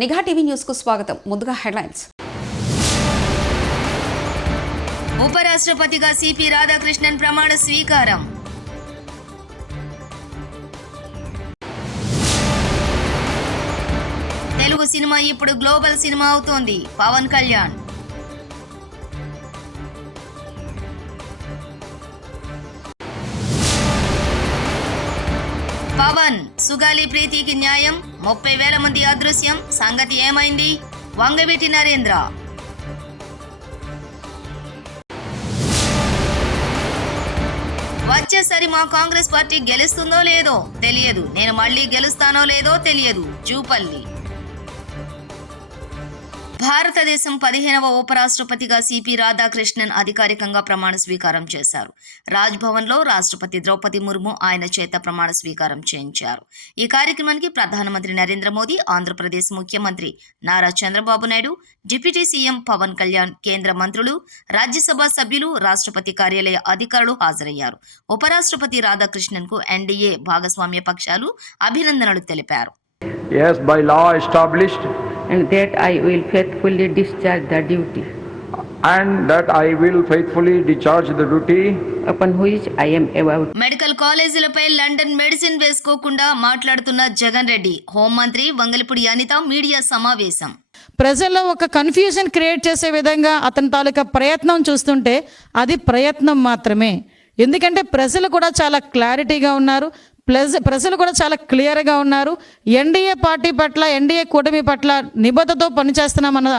నిఘా TV news కు స్వాగతం. ముందుగా హెడ్లైన్స్. ఉపరాష్ట్రపతిగా సిపి రాధాకృష్ణన్ ప్రమాణ స్వీకారం. తెలుగు సినిమా ఇప్పుడు గ్లోబల్ సినిమా అవుతోంది. పవన్ కళ్యాణ్. పవన్ సుగాలి ప్రీతికి న్యాయం, 30,000 మంది అదృశ్యం, సంగతి ఏమైంది? వంగవీటి నరేంద్ర. వచ్చేసరి మా కాంగ్రెస్ పార్టీ గెలుస్తుందో లేదో తెలియదు, నేను మళ్ళీ గెలుస్తానో లేదో తెలియదు. జూపల్లి. భారతదేశం 15వ ఉపరాష్ట్రపతిగా సిపి రాధాకృష్ణన్ అధికారికంగా ప్రమాణ స్వీకారం చేశారు. రాజ్భవన్లో రాష్ట్రపతి ద్రౌపది ముర్ము ఆయన చేత ప్రమాణ స్వీకారం చేయించారు. ఈ కార్యక్రమానికి ప్రధానమంత్రి నరేంద్ర మోదీ, ఆంధ్రప్రదేశ్ ముఖ్యమంత్రి నారా చంద్రబాబు నాయుడు, డిప్యూటీ సీఎం పవన్ కళ్యాణ్, కేంద్ర మంత్రులు, రాజ్యసభ సభ్యులు, రాష్ట్రపతి కార్యాలయ అధికారులు హాజరయ్యారు. ఉపరాష్ట్రపతి రాధాకృష్ణన్ కు ఎన్డీఏ భాగస్వామ్య పక్షాలు అభినందనలు తెలిపారు. Yes, by law established. And that I will faithfully discharge the duty. And that I will faithfully discharge the duty. Upon which I am about. Medical కాలేజీలపై లండన్ మెడిసిన్ వేసుకోకుండా మాట్లాడుతున్న జగన్ రెడ్డి. హోంమంత్రి వంగలపూడి అనిత మీడియా సమావేశం. ప్రజల్లో ఒక కన్ఫ్యూజన్ క్రియేట్ చేసే విధంగా అతని తాలూకా ప్రయత్నం చూస్తుంటే అది ప్రయత్నం మాత్రమే. ఎందుకంటే ప్రజలు కూడా చాలా క్లారిటీగా ఉన్నారు, ప్రజలు కూడా చాలా క్లియర్గా ఉన్నారు. ఎన్డీఏ పార్టీ పట్ల, ఎన్డీఏ కూటమి పట్ల నిబద్ధతతో పనిచేస్తున్నామన్న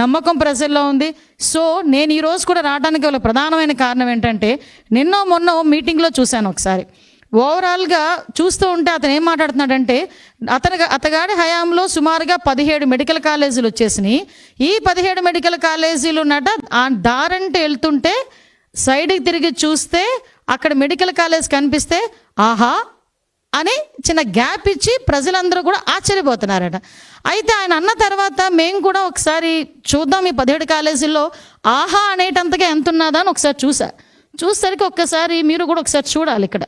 నమ్మకం ప్రజల్లో ఉంది. సో నేను ఈరోజు కూడా రావడానికి గల ప్రధానమైన కారణం ఏంటంటే, నిన్నో మొన్నో మీటింగ్లో చూశాను ఒకసారి. ఓవరాల్గా చూస్తూ ఉంటే అతను ఏం మాట్లాడుతున్నాడంటే, అతగాడి హయాంలో సుమారుగా 17 మెడికల్ కాలేజీలు వచ్చేసినాయి. ఈ 17 మెడికల్ కాలేజీలు ఉన్నట ఆ దారంటే వెళ్తుంటే సైడ్కి తిరిగి చూస్తే అక్కడ మెడికల్ కాలేజ్ కనిపిస్తే ఆహా అని చిన్న గ్యాప్ ఇచ్చి ప్రజలందరూ కూడా ఆశ్చర్యపోతున్నారట. అయితే ఆయన అన్న తర్వాత మేము కూడా ఒకసారి చూద్దాం ఈ 17 కాలేజీల్లో ఆహా అనేటంతగా ఎంత ఉన్నదా అని ఒకసారి చూసేసరికి ఒక్కసారి మీరు కూడా ఒకసారి చూడాలి. ఇక్కడ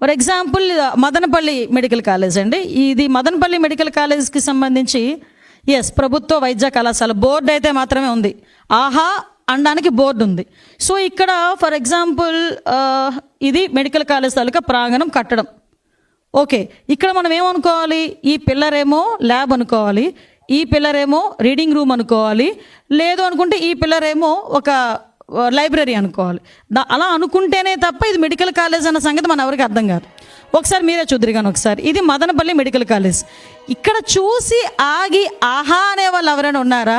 for example Madanapalle medical college అండి. ఇది మదనపల్లి మెడికల్ కాలేజ్కి సంబంధించి ప్రభుత్వ వైద్య కళాశాల బోర్డు అయితే మాత్రమే ఉంది. ఆహా అనడానికి బోర్డు ఉంది. సో ఇక్కడ ఫర్ ఎగ్జాంపుల్ ఇది మెడికల్ కాలేజ్ తాలూకా ప్రాంగణం కట్టడం. ఓకే, ఇక్కడ మనం ఏమనుకోవాలి? ఈ పిల్లర్ ఏమో ల్యాబ్ అనుకోవాలి, ఈ పిల్లర్ ఏమో రీడింగ్ రూమ్ అనుకోవాలి, లేదు అనుకుంటే ఈ పిల్లర్ ఏమో ఒక లైబ్రరీ అనుకోవాలి. అలా అనుకుంటేనే తప్ప ఇది మెడికల్ కాలేజ్ అన్న సంగతి మన ఎవరికి అర్థం కాదు. ఒకసారి మీరే చూద్దరుగాను. ఒకసారి ఇది మదనపల్లి మెడికల్ కాలేజ్. ఇక్కడ చూసి ఆగి ఆహా అనే వాళ్ళు ఎవరైనా ఉన్నారా?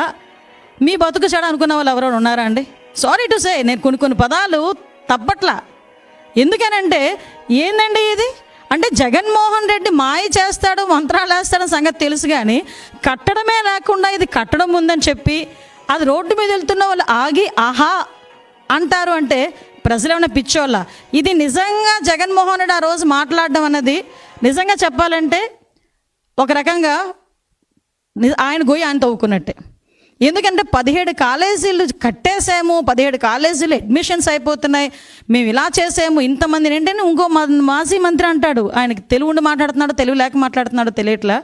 మీ బతుకు చెడ అనుకున్న వాళ్ళు ఎవరైనా ఉన్నారా అండి? సారీ టు సే, నేను కొన్ని పదాలు తప్పట్లా. ఎందుకనంటే ఏందండి ఇది అంటే, జగన్మోహన్ రెడ్డి మాయ చేస్తాడు, మంత్రాలు వేస్తాడని సంగతి తెలుసు, కానీ కట్టడమే లేకుండా ఇది కట్టడం ఉందని చెప్పి అది రోడ్డు మీద వెళ్తున్న వాళ్ళు ఆగి ఆహా అంటారు అంటే ప్రజలు ఏమైనా పిచ్చోళ్ళ? ఇది నిజంగా జగన్మోహన్ రెడ్డి ఆ రోజు మాట్లాడడం అన్నది నిజంగా చెప్పాలంటే ఒక రకంగా ఆయన గొయ్యి ఆయన తవ్వుకున్నట్టే. ఎందుకంటే 17 కాలేజీలు కట్టేసాము, 17 కాలేజీలు అడ్మిషన్స్ అయిపోతున్నాయి, మేము ఇలా చేసాము, ఇంతమంది ఏంటంటే ఇంకో మాజీ మంత్రి అంటాడు, ఆయనకి తెలుగు ఉండి మాట్లాడుతున్నాడు, తెలుగు లేక మాట్లాడుతున్నాడు తెలియట్లా.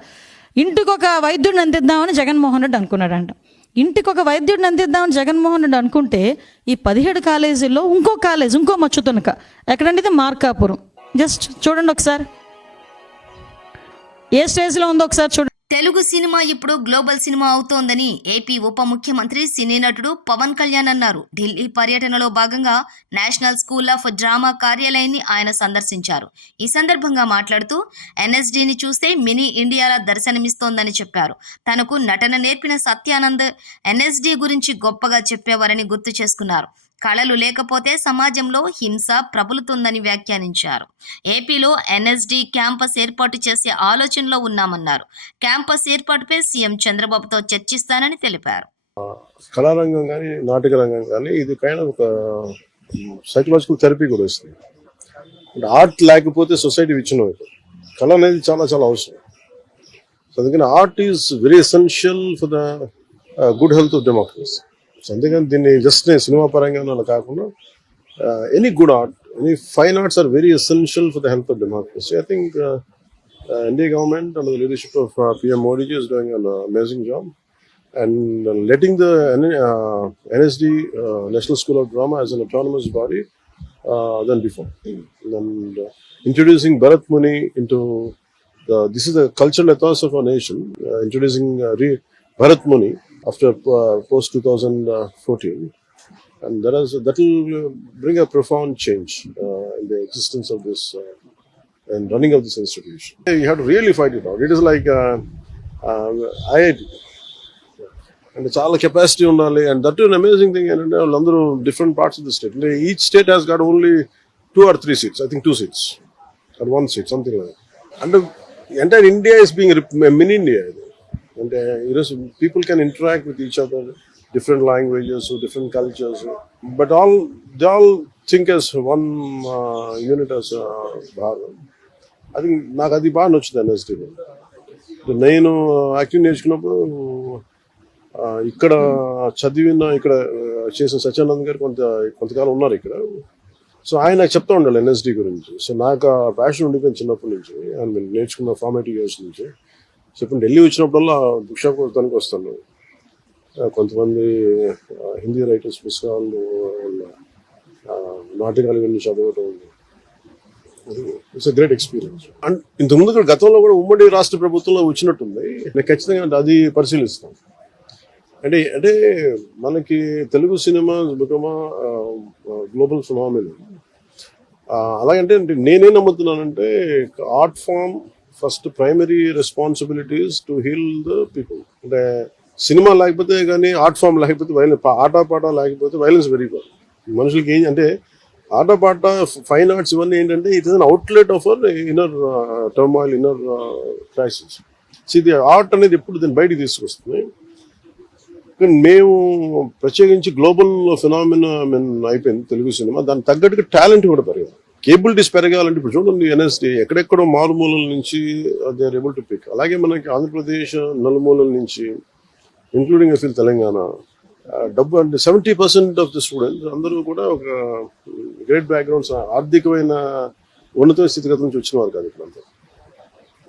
ఇంటికి ఒక వైద్యుడిని అందిద్దామని జగన్మోహన్ రెడ్డి అనుకున్నాడంట. ఇంటికి ఒక వైద్యుడిని అందిద్దామని జగన్మోహన్ రెడ్డి అనుకుంటే ఈ 17 కాలేజీల్లో ఇంకో కాలేజ్, ఇంకో మచ్చుతునక ఎక్కడంటే ఇది మార్కాపురం. జస్ట్ చూడండి ఒకసారి ఏ స్టేజ్లో ఉందో ఒకసారి చూడండి. తెలుగు సినిమా ఇప్పుడు గ్లోబల్ సినిమా అవుతోందని ఏపీ ఉప ముఖ్యమంత్రి, సినీ నటుడు పవన్ కళ్యాణ్ అన్నారు. ఢిల్లీ పర్యటనలో భాగంగా నేషనల్ స్కూల్ ఆఫ్ డ్రామా కార్యాలయాన్ని ఆయన సందర్శించారు. ఈ సందర్భంగా మాట్లాడుతూ ఎన్ఎస్డీని చూస్తే మినీ ఇండియాలా దర్శనమిస్తోందని చెప్పారు. తనకు నటన నేర్పిన సత్యానంద్ ఎన్ఎస్డీ గురించి గొప్పగా చెప్పేవారని గుర్తు చేసుకున్నారు. కళలు లేకపోతే సమాజంలో హింస ప్రబలుతుందని వ్యాఖ్యానించారు. ఏపీలో ఎన్ఎస్డి క్యాంపస్ ఏర్పాటు చేసే ఆలోచనలో ఉన్నామన్నారు. క్యాంపస్ ఏర్పాటుపై సీఎం చంద్రబాబుతో చర్చిస్తానని తెలిపారు. కళారంగం కానీ, నాటక రంగం కానీ ఇది కైండ్ ఒక సైకలాజికల్ థెరపీ కూడా వస్తుంది. ఆర్ట్ లేకపోతే సొసైటీ విచ్ఛిన్నం అవుతుంది. కళ అనేది చాలా చాలా అవసరం. సో అందుకని art is very essential for the good health of democracy. So అందుకని దీన్ని జస్ట్ సినిమా పరంగా కాకుండా any good art, any fine arts are very essential for the health of democracy. I think NDA government under the leadership of PM Modi ji is doing an amazing job, and letting the NSD National School of Drama as an autonomous body than before, and introducing Bharat Muni into this is the cultural ethos of our nation. Introducing Bharat Muni after post 2014, and that will bring a profound change in the existence of this and running of this institution. You have to really fight it out. It is like IIT. And చాలా capacity ఉండాలి, and that an amazing thing ఏంటంటే వాళ్ళందరూ different parts of the state. Each state has got only 2 or 3 seats, I think 2 seats or 1 seat, something like that. And entire India is being mini India. And people can interact with each other, different languages, different cultures, but they all think as one unit as Bharat. I think నాకు అది బాగా నచ్చుతుంది NSD. నేను acting నేర్చుకున్నప్పుడు ఇక్కడ చదివిన ఇక్కడ చేసిన సత్యానంద్ గారు కొంతకాలం ఉన్నారు ఇక్కడ. సో ఆయన నాకు చెప్తా ఉండాలి NSD గురించి. సో నాకు ఆ ప్యాషన్ ఉండిపోయింది చిన్నప్పటి నుంచి, నేను నేర్చుకున్న ఫార్మేటివ్ ఇయర్స్ నుంచి. సో ఇప్పుడు ఢిల్లీ వచ్చినప్పుడల్లా బుక్ షాప్ కొడతానికి వస్తాను. కొంతమంది హిందీ రైటర్స్ పుస్తకాలు, నాటకాలు ఇవన్నీ చదవటం. It's a great experience. And ఇంతకుముందు కూడా గతంలో కూడా ఉమ్మడి రాష్ట్ర ప్రభుత్వంలో వచ్చినట్టుంది. నేను ఖచ్చితంగా అది పరిశీలిస్తాను. అంటే మనకి తెలుగు సినిమా గ్లోబల్ ఫినామినన్. అలాగంటే నేనేం నమ్ముతున్నానంటే art form first primary responsibilities to heal the people. అంటే సినిమా లేకపోతే కానీ, ఆర్ట్ ఫామ్ లేకపోతే వైలెన్స్, ఆటపాట లేకపోతే వైలెన్స్ పెరిగిపోదు మనుషులకి. ఏం అంటే ఆటపాట, ఫైన్ ఆర్ట్స్ ఇవన్నీ ఏంటంటే it is an outlet of our inner turmoil, inner crisis. ఇది ఆర్ట్ అనేది ఎప్పుడు దీన్ని బయటికి తీసుకొస్తుంది. మేము ప్రత్యేకించి గ్లోబల్ ఫినామినన్ అయిపోయింది తెలుగు సినిమా. దానికి తగ్గట్టుగా టాలెంట్ కూడా పెరగాలి, కేబిలిటీస్ పెరగాలంటే. ఇప్పుడు చూడండి NSD ఎక్కడెక్కడో మారుమూలల నుంచి they are able to pick. అలాగే మనకి ఆంధ్రప్రదేశ్ నలుమూలల నుంచి, ఇంక్లూడింగ్ అసలు తెలంగాణ, డబ్బు అంటే 70% ఆఫ్ ది స్టూడెంట్స్ అందరూ కూడా ఒక గ్రేట్ బ్యాక్గ్రౌండ్స్, ఆర్థికమైన ఉన్నత స్థితిగతుల నుంచి వచ్చిన వారు కాదు ఇప్పుడంతా.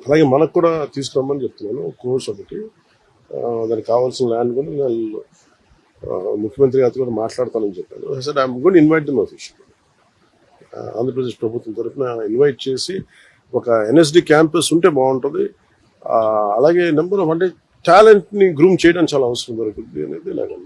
అలాగే మనకు కూడా తీసుకురమ్మని చెప్తున్నాను కోర్స్ ఒకటి. దానికి కావాల్సిన ల్యాండ్ కూడా నేను ముఖ్యమంత్రి గారితో కూడా మాట్లాడతానని చెప్పాను. Sir I'm going to invite them officially. Andhra Pradesh ప్రభుత్వం తరఫున ఇన్వైట్ చేసి ఒక NSD క్యాంపస్ ఉంటే బాగుంటుంది. అలాగే నెంబర్ ఆఫ్ అంటే టాలెంట్ని గ్రూమ్ చేయడానికి చాలా అవసరం దొరుకుతుంది అనేది నాకు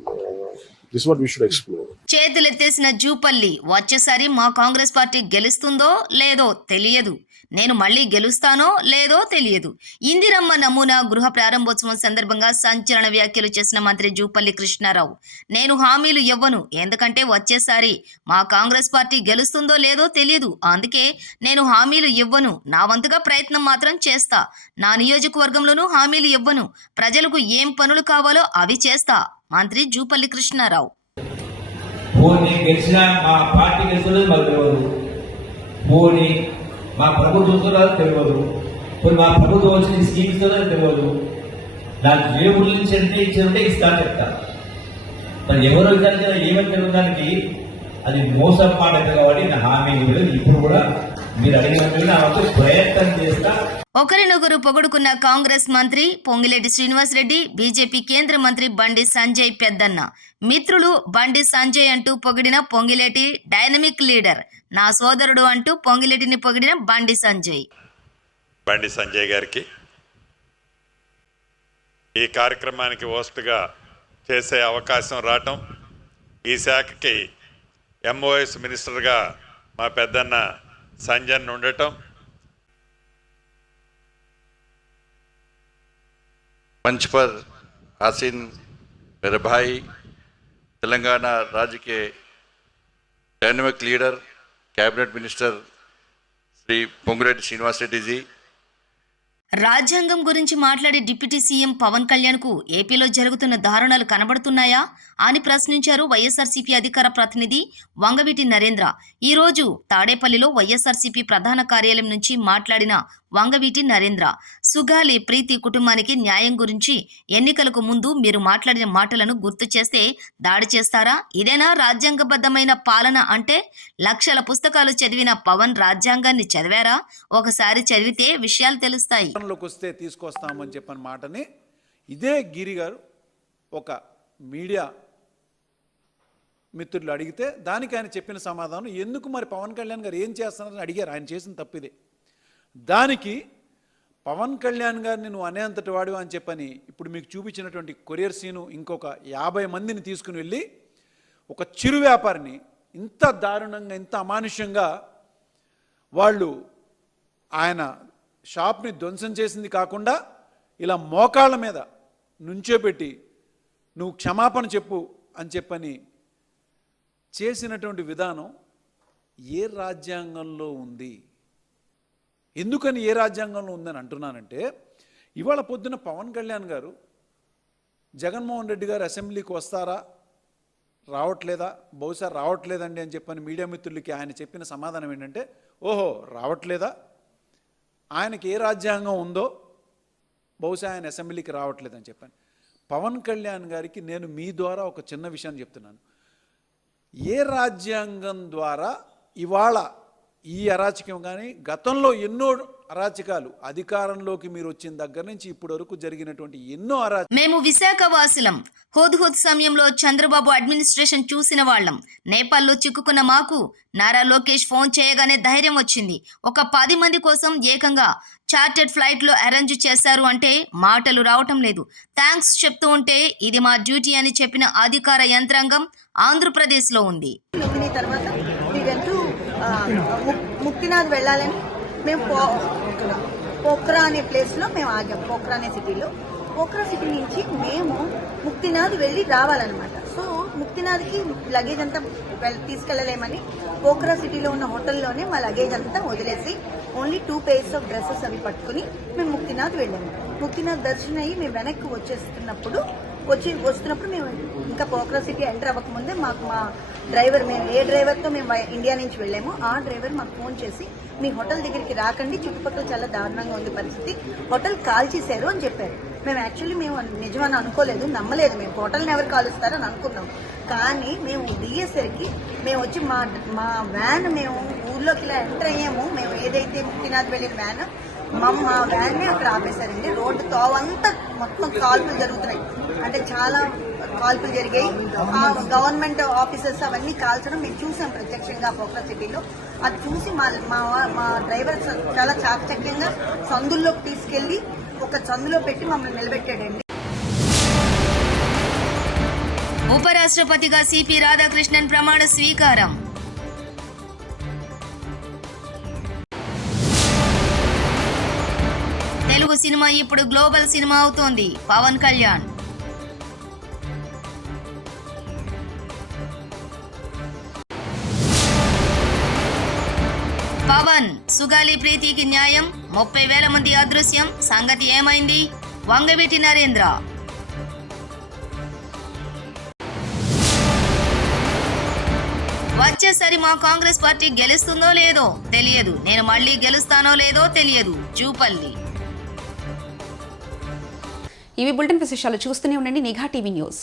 this what we should explore. చేతులెత్తేసిన జూపల్లి వచ్చేసారి మా కాంగ్రెస్ పార్టీ గెలుస్తుందో లేదో తెలియదు, నేను మళ్ళీ గెలుస్తానో లేదో తెలియదు. ఇందిరమ్మ నమూనా గృహ ప్రారంభోత్సవం సందర్భంగా సంచలన వ్యాఖ్యలు చేసిన మంత్రి జూపల్లి కృష్ణారావు, నేను హామీలు ఇవ్వను, ఎందుకంటే వచ్చేసారి మా కాంగ్రెస్ పార్టీ గెలుస్తుందో లేదో తెలియదు, అందుకే నేను హామీలు ఇవ్వను, నా వంతుగా ప్రయత్నం మాత్రం చేస్తా, నా నియోజకవర్గంలోనూ హామీలు ఇవ్వను, ప్రజలకు ఏం పనులు కావాలో అవి చేస్తా. మంత్రి జూపల్లి కృష్ణారావు. మా ప్రభుత్వం తెలియదు, కొన్ని మా ప్రభుత్వం వచ్చిన స్కీమ్స్ తెలియదు, నాకు ఏ ఊళ్ళ నుంచి అంటే ఇచ్చారంటే ఇస్తా చెప్తా. మరి ఎవరో ఇద్దరు ఏమని జరగడానికి అది మోసం మాట కాబట్టి నా హామీ ఇవ్వలేదు. ఇప్పుడు కూడా మీరు అడిగినట్టు ప్రయత్నం చేస్తా. ఒకరినొకరు పొగుడుకున్న కాంగ్రెస్ మంత్రి పొంగిలేటి శ్రీనివాసరెడ్డి, బీజేపీ కేంద్ర మంత్రి బండి సంజయ్ పెద్దన్న. మిత్రులు బండి సంజయ్ అంటూ పొగిడిన పొంగిలేటి డైనమిక్ లీడర్, నా సోదరుడు అంటూ పొంగిలేటిని పొగిడిన బండి సంజయ్. బండి సంజయ్ గారికి ఈ కార్యక్రమానికి హోస్ట్గా చేసే అవకాశం రావటం, ఈ శాఖకి MOS మినిస్టర్గా మా పెద్దన్న సంజయ్ ఉండటం, मंच पर आसीन मेरे भाई तेलंगाना राज्य के dynamic leader cabinet minister Shri Ponguleti Srinivas Reddy ji, రాజ్యాంగం గురించి మాట్లాడే డిప్యూటీ సీఎం పవన్ కళ్యాణ్కు ఏపీలో జరుగుతున్న దారుణాలు కనబడుతున్నాయా అని ప్రశ్నించారు వైఎస్ఆర్సీపీ అధికార ప్రతినిధి వంగవీటి నరేంద్ర. ఈరోజు తాడేపల్లిలో వైఎస్ఆర్సీపీ ప్రధాన కార్యాలయం నుంచి మాట్లాడిన వంగవీటి నరేంద్ర. సుగాలి ప్రీతి కుటుంబానికి న్యాయం గురించి ఎన్నికలకు ముందు మీరు మాట్లాడిన మాటలను గుర్తు చేస్తే దాడి చేస్తారా? ఇదేనా రాజ్యాంగబద్ధమైన పాలన అంటే? లక్షల పుస్తకాలు చదివిన పవన్ రాజ్యాంగాన్ని చదివారా? ఒకసారి చదివితే విషయాలు తెలుస్తాయి. వస్తే తీసుకొస్తామని చెప్పిన మాటని ఇదే గిరి గారు ఒక మీడియా మిత్రులు అడిగితే దానికి ఆయన చెప్పిన సమాధానం, ఎందుకు మరి పవన్ కళ్యాణ్ గారు ఏం చేస్తున్నారని అడిగారు. ఆయన చేసిన తప్పిదే. దానికి పవన్ కళ్యాణ్ గారిని నువ్వు అనేంతటి వాడు అని చెప్పని ఇప్పుడు మీకు చూపించినటువంటి కొరియర్ సీను ఇంకొక 50 మందిని తీసుకుని వెళ్ళి ఒక చిరు వ్యాపారిని ఇంత దారుణంగా, ఇంత అమానుష్యంగా వాళ్ళు ఆయన షాప్ని ధ్వంసం చేసింది కాకుండా ఇలా మోకాళ్ళ మీద నుంచోబెట్టి నువ్వు క్షమాపణ చెప్పు అని చెప్పని చేసినటువంటి విధానం ఏ రాజ్యాంగంలో ఉంది? ఎందుకని ఏ రాజ్యాంగంలో ఉందని అంటున్నానంటే, ఇవాళ పొద్దున పవన్ కళ్యాణ్ గారు జగన్మోహన్ రెడ్డి గారు అసెంబ్లీకి వస్తారా, రావట్లేదా, బహుశా రావట్లేదండి అని చెప్పని మీడియా మిత్రులకి ఆయన చెప్పిన సమాధానం ఏంటంటే, ఓహో రావట్లేదా, ఆయనకి ఏ రాజ్యాంగం ఉందో బహుశా ఆయన అసెంబ్లీకి రావట్లేదని చెప్పాను. పవన్ కళ్యాణ్ గారికి నేను మీ ద్వారా ఒక చిన్న విషయాన్ని చెప్తున్నాను. ఏ రాజ్యాంగం ద్వారా ఇవాళ ఈ అరాచకం కానీ గతంలో ఎన్నో అరాచకాలు అధికారంలోకి మీరు వచ్చిన దగ్గర నుంచి ఇప్పటి వరకు జరిగినటువంటి ఎన్నో మేము విశాఖ వాసులం. హుద్హుద్ సమయంలో చంద్రబాబు అడ్మినిస్ట్రేషన్ చూసిన వాళ్ళం. నేపాల్లో చిక్కుకున్న మాకు నారా లోకేష్ ఫోన్ చేయగానే ధైర్యం వచ్చింది. ఒక 10 మంది కోసం ఏకంగా చార్టెడ్ ఫ్లైట్లో అరేంజ్ చేశారు అంటే మాటలు రావటం లేదు. థ్యాంక్స్ చెప్తూ ఉంటే ఇది మా డ్యూటీ అని చెప్పిన అధికార యంత్రాంగం ఆంధ్రప్రదేశ్లో ఉంది. తర్వాత ముక్తినాథ్ వెళ్ళాలని మేము పోఖ్రా అనే ప్లేస్లో మేము ఆగాం. పోఖ్రా అనే సిటీలో. పోఖ్రా సిటీ నుంచి మేము ముక్తినాథ్ వెళ్ళి రావాలన్నమాట. సో ముక్తినాథ్కి లగేజ్ అంతా తీసుకెళ్ళలేమని పోఖ్రా సిటీలో ఉన్న హోటల్లోనే మా లగేజ్ అంతా వదిలేసి ఓన్లీ 2 pairs ఆఫ్ డ్రెస్సెస్ అవి పట్టుకుని మేము ముక్తినాథ్ వెళ్ళాము. ముక్తినాథ్ దర్శనం అయ్యి మేము వెనక్కి వస్తున్నప్పుడు మేము ఇంకా పోఖ్రా సిటీ ఎంటర్ అవ్వకముందే మాకు మా డ్రైవర్, మేము ఏ డ్రైవర్తో మేము ఇండియా నుంచి వెళ్ళామో ఆ డ్రైవర్ మాకు ఫోన్ చేసి మీ హోటల్ దగ్గరికి రాకండి, చుట్టుపక్కల చాలా దారుణంగా ఉంది పరిస్థితి, హోటల్ కాల్ చేశారు అని చెప్పారు. మేము యాక్చువల్లీ మేము నిజమని అనుకోలేదు, నమ్మలేదు. మేము హోటల్ని ఎవరు కాలుస్తారని అనుకున్నాం. కానీ మేము దిగేసరికి మేము వచ్చి మా వ్యాన్ మేము ఊర్లోకి ఇలా ఎంటర్ అయ్యాము. మేము ఏదైతే ముక్తినాథ్ వెళ్ళిన వ్యాన్ మా వ్యాన్ని అక్కడ ఆపేశారండి. రోడ్డు తోవంతా మొత్తం కాల్పులు జరుగుతున్నాయి. అంటే చాలా కాల్పులు జరిగాయి. ఆ గవర్నమెంట్ ఆఫీసర్స్ అవన్నీ కాల్చడం మేము చూసాం ప్రత్యక్షంగా పోఖ్రా సిటీలో. అది చూసి మా డ్రైవర్ చాలా చాకచక్యంగా సందుల్లోకి తీసుకెళ్లి ఒక సందులో పెట్టి మమ్మల్ని నిలబెట్టాడండి. ఉపరాష్ట్రపతిగా సిపి రాధాకృష్ణన్ ప్రమాణ స్వీకారం. తెలుగు సినిమా ఇప్పుడు గ్లోబల్ సినిమా అవుతోంది. పవన్ కళ్యాణ్ పవన్ సుగాలి ప్రీతికి న్యాయం, 30,000 మంది అదృశ్యం, సంగతి ఏమైంది? వంగవీటి నరేంద్ర వచ్చేసరి మా కాంగ్రెస్ పార్టీ గెలుస్తుందో లేదో తెలియదు, నేను మళ్ళీ గెలుస్తానో లేదో తెలియదు. జూపల్లి. ఇవి బులెటిన్ విశేషాలు. చూస్తూనే ఉండండి నిఘా టీవీ న్యూస్.